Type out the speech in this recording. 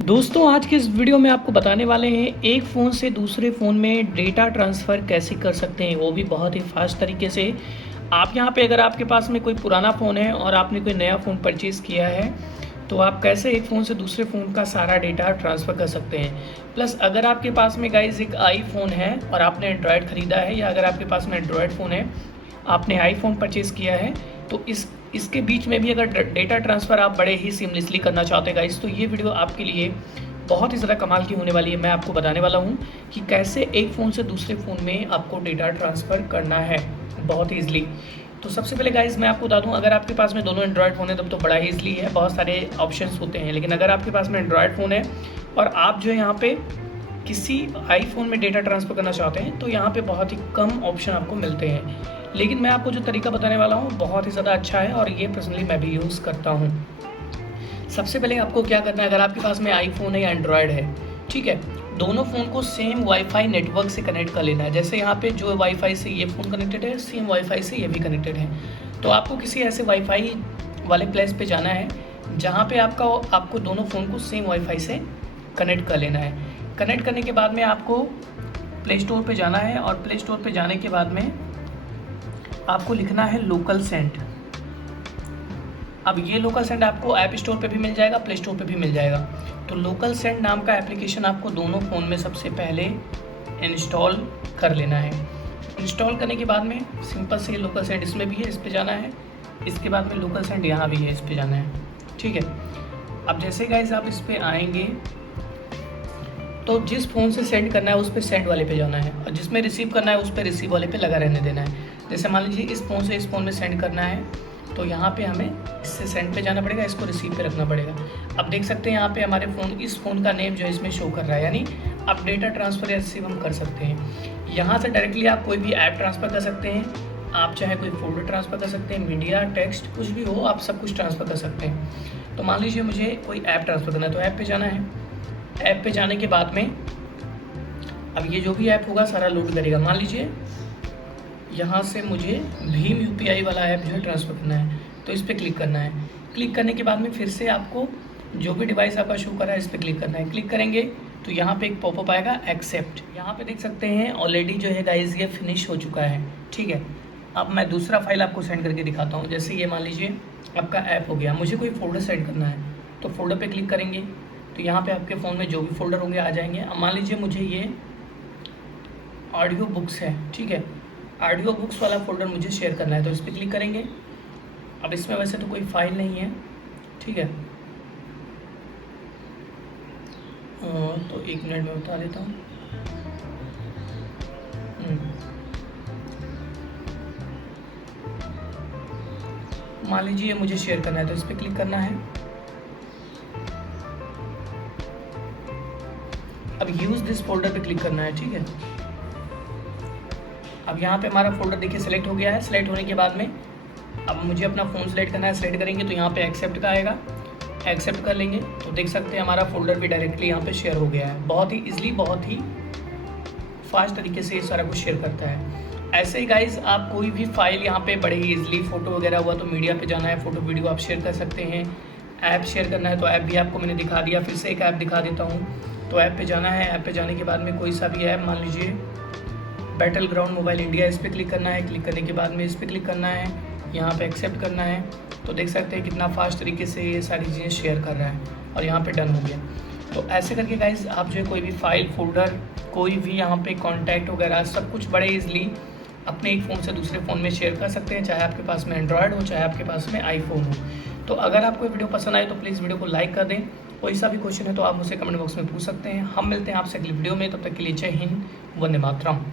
दोस्तों आज के इस वीडियो में आपको बताने वाले हैं एक फ़ोन से दूसरे फ़ोन में डेटा ट्रांसफ़र कैसे कर सकते हैं, वो भी बहुत ही फास्ट तरीके से। आप यहाँ पे अगर आपके पास में कोई पुराना फ़ोन है और आपने कोई नया फ़ोन परचेज़ किया है, तो आप कैसे एक फ़ोन से दूसरे फ़ोन का सारा डेटा ट्रांसफ़र कर सकते हैं। प्लस अगर आपके पास में गाइज़ एक आईफ़ोन है और आपने एंड्रॉयड ख़रीदा है, या अगर आपके पास में एंड्रॉयड फ़ोन है, आपने आईफ़ोन परचेज़ किया है, तो इसके बीच में भी अगर डेटा ट्रांसफ़र आप बड़े ही सीमलेसली करना चाहते हैं गाइस, तो ये वीडियो आपके लिए बहुत ही ज़्यादा कमाल की होने वाली है। मैं आपको बताने वाला हूँ कि कैसे एक फ़ोन से दूसरे फ़ोन में आपको डेटा ट्रांसफ़र करना है बहुत ही ईज़िली। तो सबसे पहले गाइस मैं आपको बता दूँ, अगर आपके पास में दोनों एंड्रॉयड फ़ोन है तब तो बड़ा ही ईज़िली है, बहुत सारे ऑप्शंस होते हैं। लेकिन अगर आपके पास में एंड्रॉयड फ़ोन है और आप जो है यहाँ पे किसी आईफ़ोन में डेटा ट्रांसफ़र करना चाहते हैं, तो यहाँ पे बहुत ही कम ऑप्शन आपको मिलते हैं। लेकिन मैं आपको जो तरीका बताने वाला हूँ बहुत ही ज़्यादा अच्छा है और ये पर्सनली मैं भी यूज़ करता हूँ। सबसे पहले आपको क्या करना है, अगर आपके पास में आईफ़ोन है या एंड्रॉयड है, ठीक है, दोनों फ़ोन को सेम वाईफ़ाई नेटवर्क से कनेक्ट कर लेना है। जैसे यहाँ पे जो वाईफ़ाई से ये फ़ोन कनेक्टेड है, सेम वाईफ़ाई से ये भी कनेक्टेड है। तो आपको किसी ऐसे वाईफ़ाई वाले प्लेस पे जाना है जहाँ पे आपको दोनों फ़ोन को सेम वाईफ़ाई से कनेक्ट कर लेना है। कनेक्ट करने के बाद में आपको प्ले स्टोर पे जाना है और प्ले स्टोर पे जाने के बाद में आपको लिखना है लोकल सेंड। अब ये लोकल सेंड आपको ऐप स्टोर पे भी मिल जाएगा, प्ले स्टोर पे भी मिल जाएगा। तो लोकल सेंड नाम का एप्लीकेशन आपको दोनों फ़ोन में सबसे पहले इंस्टॉल कर लेना है। इंस्टॉल करने के बाद में सिंपल से लोकल सेंड इसमें भी है, इस पे जाना है। इसके बाद में लोकल सेंड यहाँ भी है, इस पे जाना है, ठीक है। अब जैसे गाइस आप इस पे आएंगे तो जिस फ़ोन से सेंड करना है उस पे सेंड वाले पे जाना है, और जिसमें रिसीव करना है उस पे रिसीव वाले पे लगा रहने देना है। जैसे मान लीजिए इस फ़ोन से इस फ़ोन में सेंड करना है, तो यहाँ पे हमें इससे सेंड पे जाना पड़ेगा, इसको रिसीव पे रखना पड़ेगा। अब देख सकते हैं यहाँ पे हमारे इस फ़ोन का नेम जो है इसमें शो कर रहा है, यानी अब डेटा ट्रांसफ़र या रिसीव हम कर सकते हैं। यहाँ से डायरेक्टली आप कोई भी ऐप ट्रांसफ़र कर सकते हैं, आप चाहे कोई फोल्डर ट्रांसफ़र कर सकते हैं, मीडिया, टेक्स्ट, कुछ भी हो आप सब कुछ ट्रांसफ़र कर सकते हैं। तो मान लीजिए मुझे कोई ऐप ट्रांसफ़र करना है, तो ऐप पे जाना है। ऐप पे जाने के बाद में अब ये जो भी ऐप होगा सारा लोड करेगा। मान लीजिए यहाँ से मुझे भीम यूपीआई वाला ऐप जो है ट्रांसफ़र करना है, तो इस पर क्लिक करना है। क्लिक करने के बाद में फिर से आपको जो भी डिवाइस आपका शो कर रहा है इस पर क्लिक करना है। क्लिक करेंगे तो यहाँ पे एक पॉपअप आएगा एक्सेप्ट। यहाँ पे देख सकते हैं ऑलरेडी जो है गाइस ये फिनिश हो चुका है, ठीक है। अब मैं दूसरा फाइल आपको सेंड करके दिखाता हूँ। जैसे ये मान लीजिए आपका ऐप हो गया, मुझे कोई फ़ोल्डर सेंड करना है, तो फोल्डर पर क्लिक करेंगे तो यहाँ पर आपके फ़ोन में जो भी फ़ोल्डर होंगे आ जाएंगे। अब मान लीजिए मुझे ये ऑडियो बुक्स है, ठीक है, ऑडियो बुक्स वाला फ़ोल्डर मुझे शेयर करना है, तो इस पर क्लिक करेंगे। अब इसमें वैसे तो कोई फाइल नहीं है, ठीक है, तो 1 मिनट में बता देता हूँ। मान लीजिए मुझे शेयर करना है, तो इस पर क्लिक करना है। अब यूज़ दिस फोल्डर पे क्लिक करना है, ठीक है। अब यहाँ पे हमारा फोल्डर देखिए सिलेक्ट हो गया है। सिलेक्ट होने के बाद में अब मुझे अपना फ़ोन सेलेक्ट करना है, सेलेक्ट करेंगे तो यहाँ पे एक्सेप्ट का आएगा, एक्सेप्ट कर लेंगे तो देख सकते हैं हमारा फोल्डर भी डायरेक्टली यहाँ पे शेयर हो गया है। बहुत ही ईजिली, बहुत ही फास्ट तरीके से ये सारा कुछ शेयर करता है। ऐसे ही गाइज आप कोई भी फाइल यहाँ पे बड़े ही ईजिली, फ़ोटो वगैरह हुआ तो मीडिया पे जाना है, फ़ोटो वीडियो आप शेयर कर सकते हैं। ऐप शेयर करना है तो ऐप भी आपको मैंने दिखा दिया, फिर से एक ऐप दिखा देता हूँ। तो ऐप पे जाना है, ऐप पे जाने के बाद में कोई सा भी ऐप, मान लीजिए बैटल ग्राउंड मोबाइल इंडिया, इस पर क्लिक करना है। क्लिक करने के बाद में इस पर क्लिक करना है, यहाँ पे एक्सेप्ट करना है। तो देख सकते हैं कितना फास्ट तरीके से ये सारी चीज़ें शेयर कर रहा है और यहाँ पे डन हो गया। तो ऐसे करके गाइज आप जो है कोई भी फाइल, फोल्डर, कोई भी यहाँ पे कॉन्टैक्ट वगैरह सब कुछ बड़े ईजिली अपने एक फ़ोन से दूसरे फ़ोन में शेयर कर सकते हैं, चाहे आपके पास में एंड्रॉयड हो, चाहे आपके पास में आईफोन हो। तो अगर आपको वीडियो पसंद आए तो प्लीज़ वीडियो को लाइक कर दें। कोई सा भी क्वेश्चन है तो आप मुझसे कमेंट बॉक्स में पूछ सकते हैं। हम मिलते हैं आपसे अगली वीडियो में, तब तक के लिए जय हिंद, वंदे मातरम।